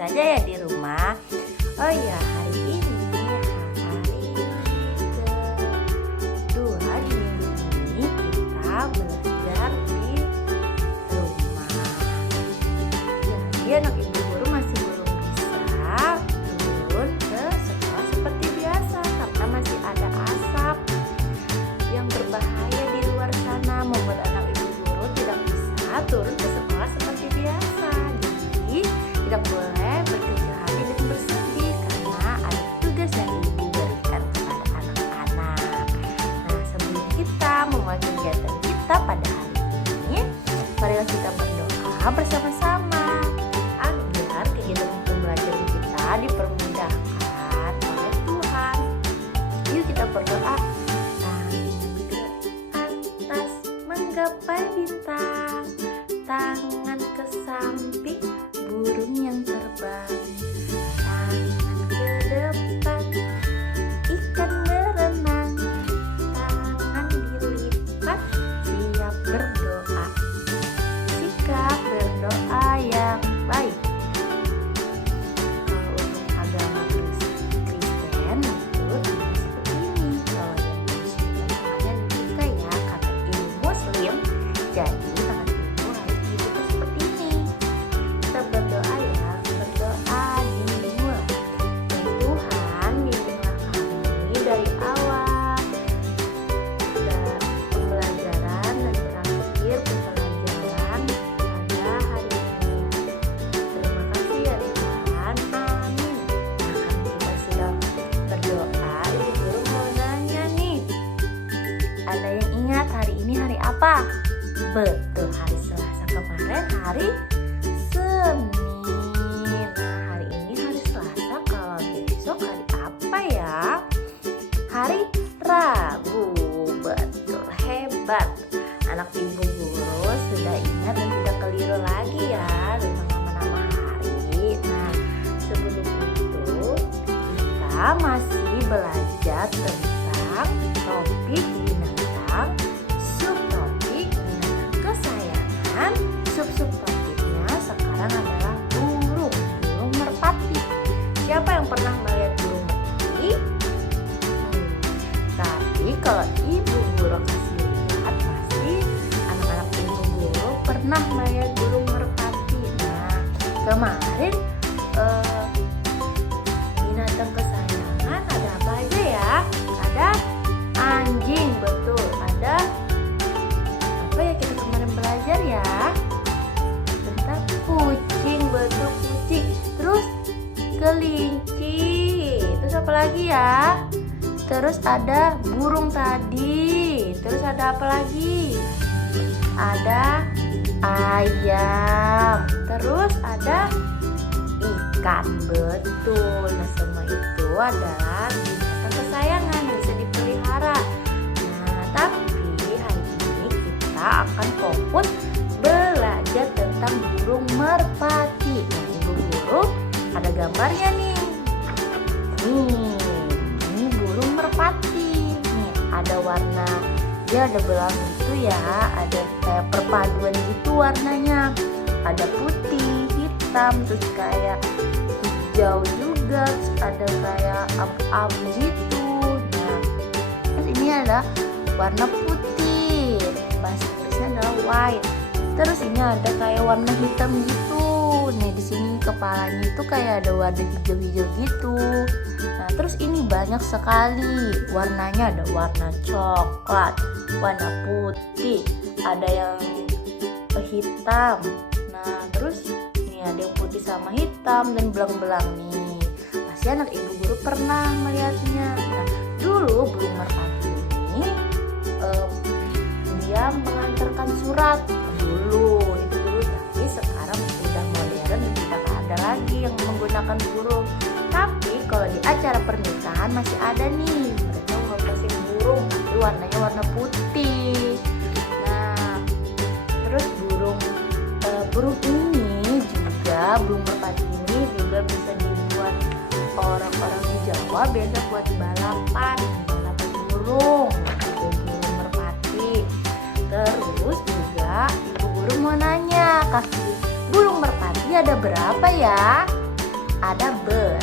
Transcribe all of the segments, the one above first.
saja ya di rumah. Oh ya, hari ini hari kedua di minggu ini kita belajar di rumah. Jadi anak ibu guru masih belum bisa turun ke sekolah seperti biasa karena masih ada asap yang berbahaya di luar sana, membuat anak ibu guru tidak bisa turun ke sekolah seperti biasa. Jadi tidak boleh berkecil hati dan bersedih karena ada tugas yang ibu berikan kepada anak-anak. Nah, sebelum kita memulai kegiatan kita pada hari ini, marilah kita berdoa bersama-sama agar kegiatan pembelajaran kita dipermudahkan oleh Tuhan. Yuk kita berdoa. Menggapai bintang, tangan ke samping, burung yang terbang, tangan ke depan, ikan berenang, tangan dilipat, siap berdoa, sikap berdoa yang baik. Kalau untuk agama Kristen itu seperti ini. Kalau yang Muslim namanya dibuka ya, karena ini Muslim, jadi tangan ibu harus dibuka seperti ini. Kita berdoa ya, berdoa dimulai. Tuhan, bimbinglah kami dari awal pembelajaran dan terakhir pembelajaran pada hari ini. Terima kasih ya Tuhan, amin. Nah, kita sudah berdoa, ibu guru mau nanya nih, ada yang ingat hari ini hari apa? Betul, hari Selasa. Kemarin hari Senin. Nah, hari ini hari Selasa. Kalau besok hari apa ya? Hari Rabu. Betul, hebat. Anak ibu guru sudah ingat dan tidak keliru lagi ya dengan nama-nama hari. Nah, sebelum itu kita masih belajar tentang topik binatang, subtopik binatang kesayangan. Subtopiknya sekarang adalah burung merpati. Siapa yang pernah melihat burung merpati? Tapi kalau ibu guru kasih lihat, pasti anak-anak ibu guru pernah melihat burung merpati. Nah, kemarin binatang kesayangan ada apa aja ya? Ada anjing, betul. Ada apa ya kita kemarin belajar ya? Tentang kucing, betul, kucing. Terus kelinci. Terus apa lagi ya? Terus ada burung tadi. Terus ada apa lagi? Ada ayam. Terus ada ikan, betul. Nah, semua itu adalah binatang kesayangan yang bisa dipelihara. Nah, tapi hari ini kita akan fokus belajar tentang burung merpati. Nah, ibu guru ada gambarnya nih. Ini burung merpati. Nih, ada warna, dia ada belang gitu ya, ada kayak perpaduan gitu warnanya. Ada putih, hitam, terus kayak hijau juga, terus ada kayak abu-abu gitu. Nah, terus ini ada warna putih, bahasa Inggrisnya adalah white. Terus ini ada kayak warna hitam gitu. Nih di sini kepalanya itu kayak ada warna hijau-hijau gitu. Nah, terus ini banyak sekali warnanya, ada warna coklat, warna putih, ada yang hitam. Nah, terus ini ada yang putih sama hitam dan belang-belang nih. Pasti anak ibu guru pernah melihatnya. Nah, dulu burung merpati ini dia mengantarkan surat dulu, tapi sekarang udah modern dan tidak ada lagi yang menggunakan burung. Tapi kalau di acara pernikahan masih ada nih, mereka ngelepasin burung tapi warnanya warna putih. Nah, terus burung ini juga, burung merpati ini juga bisa dibuat orang-orang di Jawa biasa buat balapan burung, burung merpati. Terus juga ibu guru mau nanya, kaki burung merpati ada berapa ya? ada betul,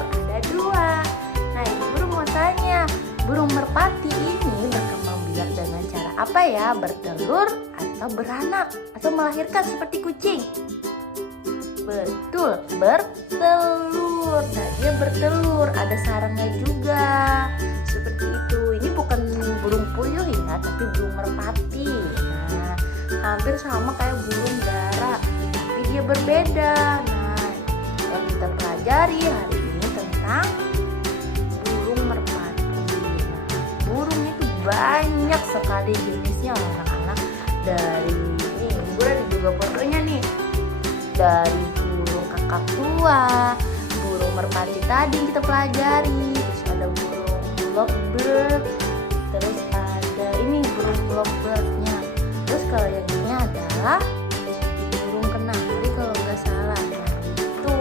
ada dua. Nah, ini burung mau tanya, burung merpati ini berkembang biak dengan cara apa ya? Bertelur atau beranak atau melahirkan seperti kucing? Betul, bertelur. Nah, dia bertelur, ada sarangnya juga. Seperti itu. Ini bukan burung puyuh ya, tapi burung merpati. Nah, hampir sama kayak burung dara, tapi dia berbeda. Nah, yang kita pelajari hari ini tentang burung merpati. Nah, burung itu banyak sekali jenisnya anak-anak. Dari ini, gue ada juga fotonya nih. Dari burung kakak tua, burung merpati tadi yang kita pelajari, terus ada burung lovebird, terus ada ini burung lovebird-nya. Terus kalau yang ini adalah burung kenari kalau nggak salah. Nah, itu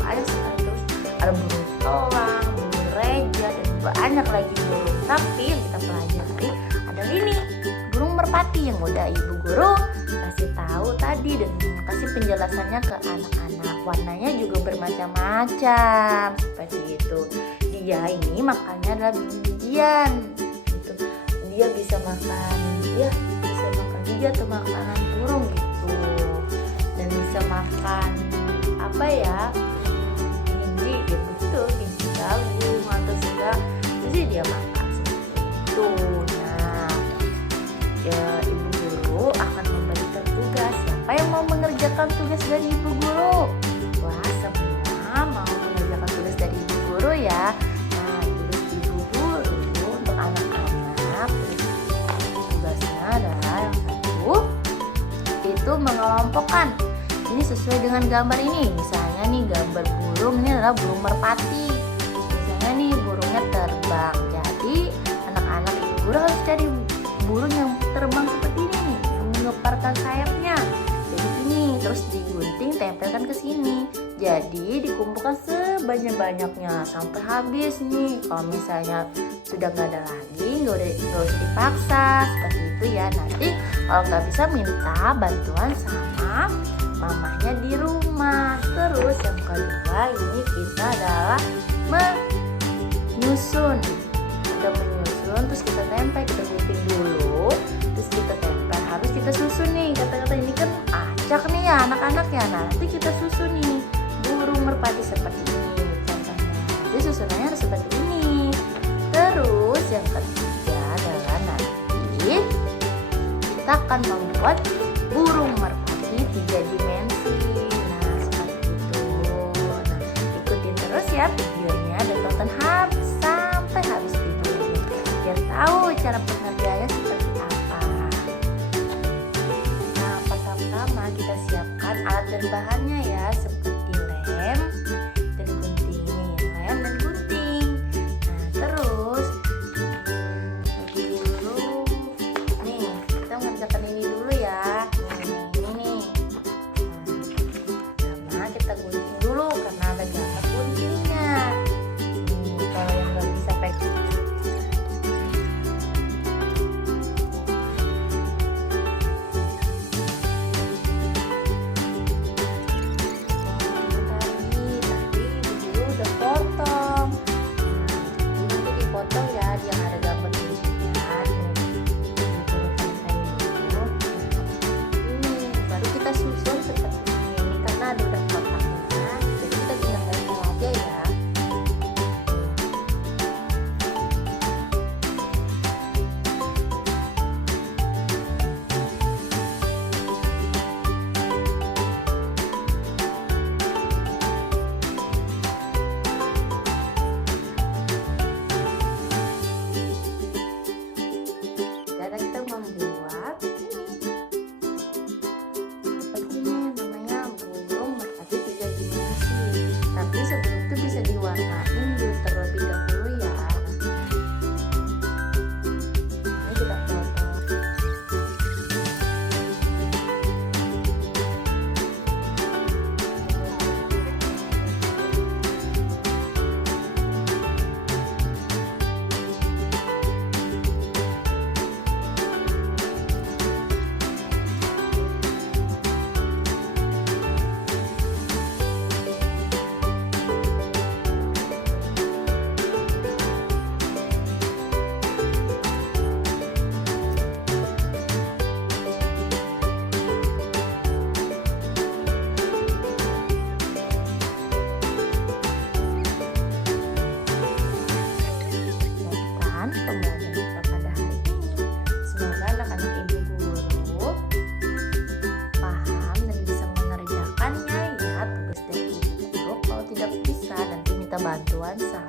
banyak sekali. Terus ada burung elang, burung reja, dan banyak lagi burung. Tapi yang kita pelajari adalah ini burung merpati yang udah ibu guru kasih tahu tadi dan kasih penjelasannya ke anak-anak. Warnanya juga bermacam-macam seperti itu. Dia ini makannya adalah biji-bijian gitu. Dia bisa makan biji atau makanan burung gitu, dan bisa makan apa ya, biji gitu, biji jagung atau segala jadi dia makan seperti itu. Nah, ya, ibu guru akan memberikan tugas. Siapa yang mau mengerjakan tugas dari ibu guru? Wah, semua mau mengerjakan tugas dari ibu guru ya. Nah, tugas ibu guru untuk anak-anak, tugasnya adalah yang satu itu mengelompokkan. Ini sesuai dengan gambar ini. Misalnya nih gambar burung ini adalah burung merpati. Misalnya nih burungnya terbang. Jadi anak-anak ibu guru harus cari burung yang terbang seperti ini nih, yang mengeparkan sayapnya. Jadi ini terus digunting, tempelkan ke sini. Jadi dikumpulkan sebanyak-banyaknya sampai habis nih. Kalau misalnya sudah nggak ada lagi, nggak usah dipaksa seperti itu ya. Nanti kalau nggak bisa minta bantuan sama mamanya di rumah. Terus yang kedua ini kita adalah menyusun. Kita menyusun, terus kita tempel, kita gunting dulu, terus kita tempel. Harus kita susun nih, kata-kata ini kan acak nih ya anak-anak ya. Nah, nanti kita susun nih burung merpati seperti ini contohnya. Jadi susunannya harus seperti ini. Terus yang ketiga adalah nanti kita akan membuat burung merpati 3 dimensi. Nah, seperti itu. Nah, ikutin terus ya videonya dan tonton sampai habis videonya biar tahu cara pengerjaannya seperti apa. Nah, pertama-tama kita siapkan alat dan bahannya ya, seperti lem dan gunting. Lem dan gunting. Nah, terus dulu nih kita mengerjakan ini dulu ya. Ini nih. Nah, kita gunting dulu karena ada gambar guntingnya. Kalau yang nggak bisa pakai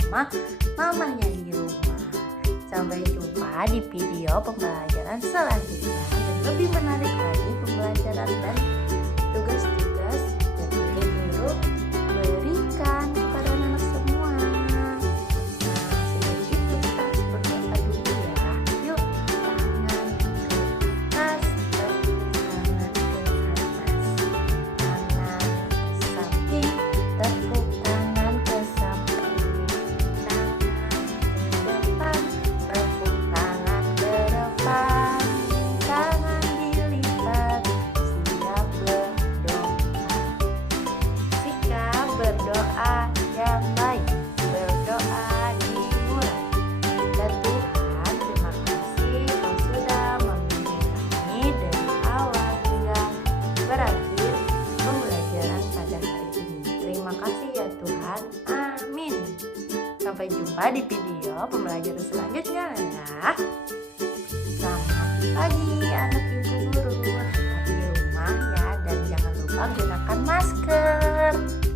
sama mamanya di rumah. Sampai jumpa di video pembelajaran selanjutnya dan lebih menarik lagi pembelajaran dan tugas-tugas yang guru berikan kepada anak semua. Nah, sebelum itu kita harus berdoa dulu ya. Yuk, tangan ke atas, tangan ke atas, tangan ke samping, tepuk tangan ke samping, tangan ke depan, tepuk tangan ke depan, tangan dilipat, siap berdoa. Sikap berdoa yang baik, berdoa dimulai. Dan Tuhan, terima kasih Kau sudah membimbing kami dari awal hingga berakhir pembelajaran pada hari ini. Terima kasih ya Tuhan. Amin. Sampai jumpa di video pembelajaran selanjutnya ya. Selamat pagi anak ibu guru. Tetap di rumah ya dan jangan lupa gunakan masker.